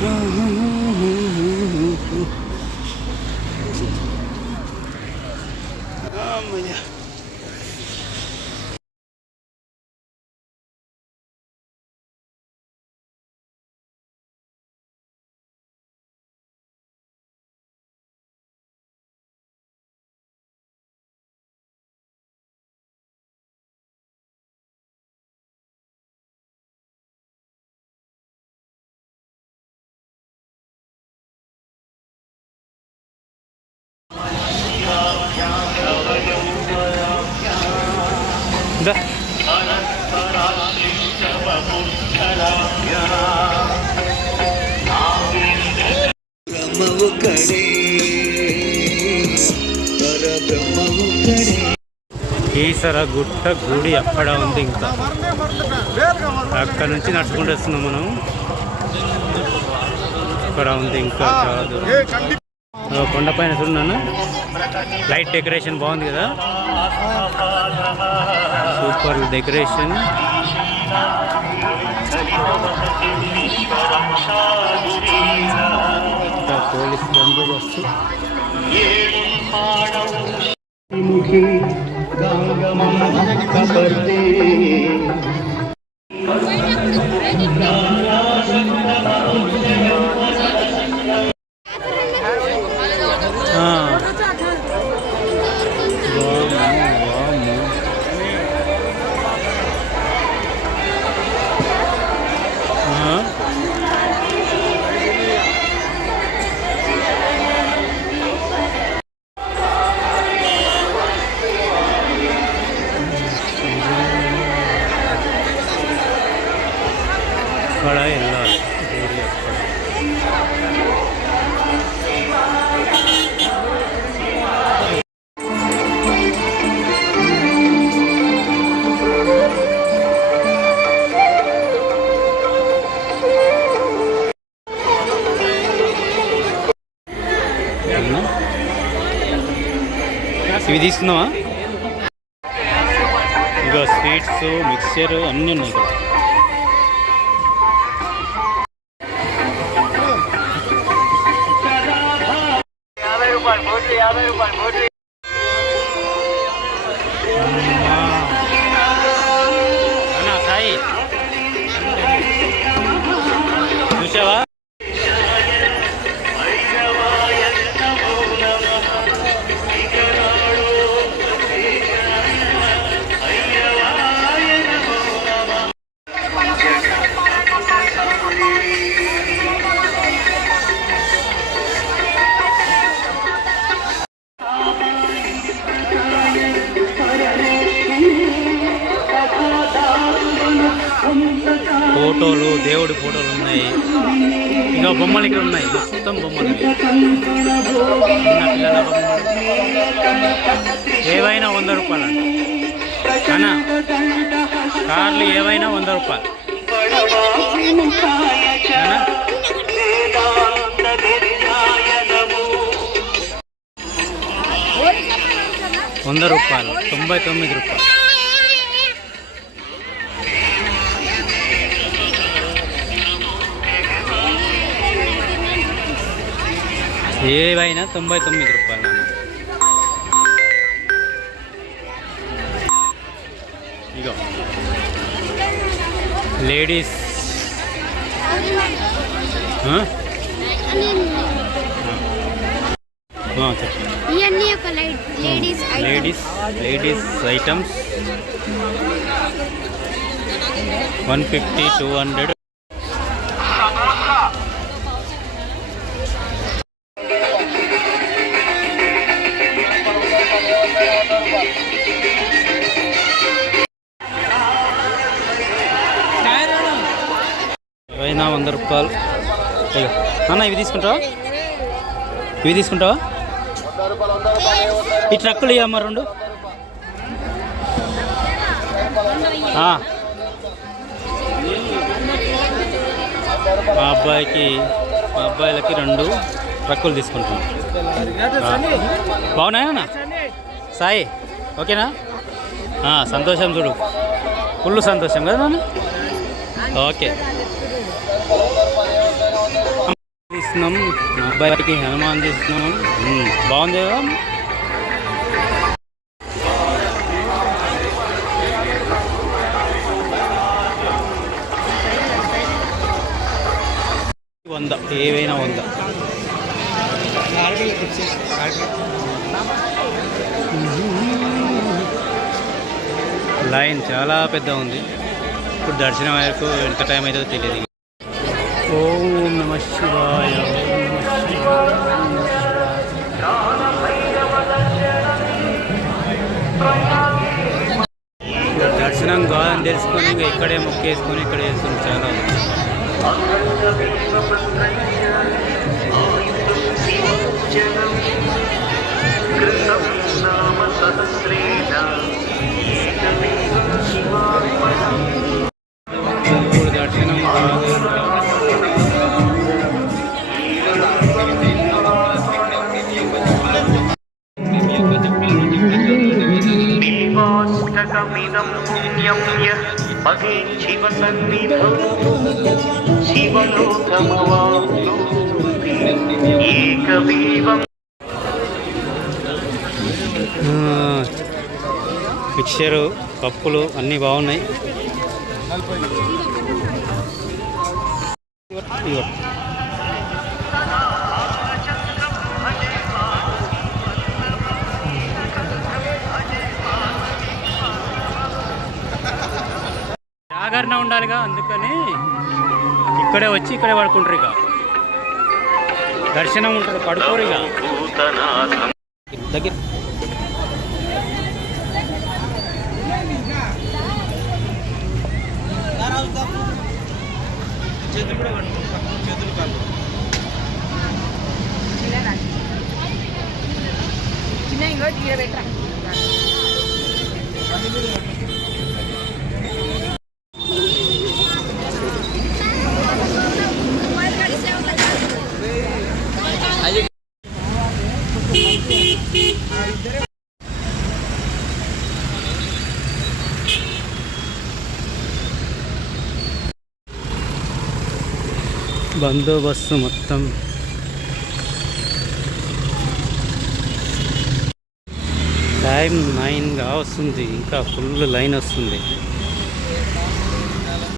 아 뭐냐. కీసర గుట్ట గుడి అక్కడ ఉంది ఇంకా. అక్కడ నుంచి నడుచుకుంటూ వస్తున్నాం మనం. అక్కడ ఉంది ఇంకా ఓ, కొండపైన చూడన్నాను లైట్ డెకరేషన్ బాగుంది కదా. సూపర్ డెకరేషన్ పోలీస్ బందోబస్తు. ఆ. ఇవి తీసుకుందామా? ఇంకా స్వీట్స్ మిక్సర్ అన్నీ ఉన్నాయి ఇక్కడ. సాయి. చూసావా? ఉన్నాయి. ఇంకా బొమ్మలు ఇక్కడ ఉన్నాయి. మొత్తం బొమ్మలు చిన్న పిల్లల బొమ్మలు. ఏవైనా వంద రూపాయలు అన్నా కార్లు ఏవైనా వంద రూపాయలు. వంద రూపాయలు తొంభై తొమ్మిది రూపాయలు. ఏవైనా తొంభై తొమ్మిది రూపాయలు అన్న. ఇగో లేడీస్ ఆ? ఆ, చెప్పు. ఇవన్నీ ఒక light ladies ladies ladies items one fifty two hundred అయినా వంద రూపాయలు. అన్న ఇవి తీసుకుంటావా? ఇవి తీసుకుంటావా? ఈ ట్రక్కులు ఇవ్వమ్మ రెండు. మా అబ్బాయికి మా అబ్బాయిలకి రెండు ట్రక్కులు తీసుకుంటాం. ఆ. సాయి ఓకేనా? సంతోషం చూడు. ఫుల్ సంతోషం కదా నాన్న? ఓకే. చేస్తున్నాం. మా అబ్బాయికి హనుమాన్ చేస్తున్నాం. బాగుంది కదా? వంద ఏవైనా వంద. లైన్ చాలా పెద్ద ఉంది. ఇప్పుడు దర్శనం వరకు ఎంత టైం అవుతుందో తెలియదు. ఓం నమ శివాయ దర్శనం కాదని తెలుసుకొని ఇంకా ఇక్కడే మొక్కేసుకొని ఇక్కడ వేసుకుని చాలా ఉంది. శివమిదం శివ మిక్చరు పప్పులు అన్నీ బాగున్నాయి. ఉండాలిగా అందుకని ఇక్కడే వచ్చి ఇక్కడే పడుకుంటారు ఇక దర్శనం ఉంటుంది పడుకోరు ఇక దగ్గర చేతులు కూడా చేతులు కాదు చిన్న ఇంకో తీర బందోబస్తు మొత్తం. టైం నైన్గా వస్తుంది ఇంకా ఫుల్ లైన్ వస్తుంది.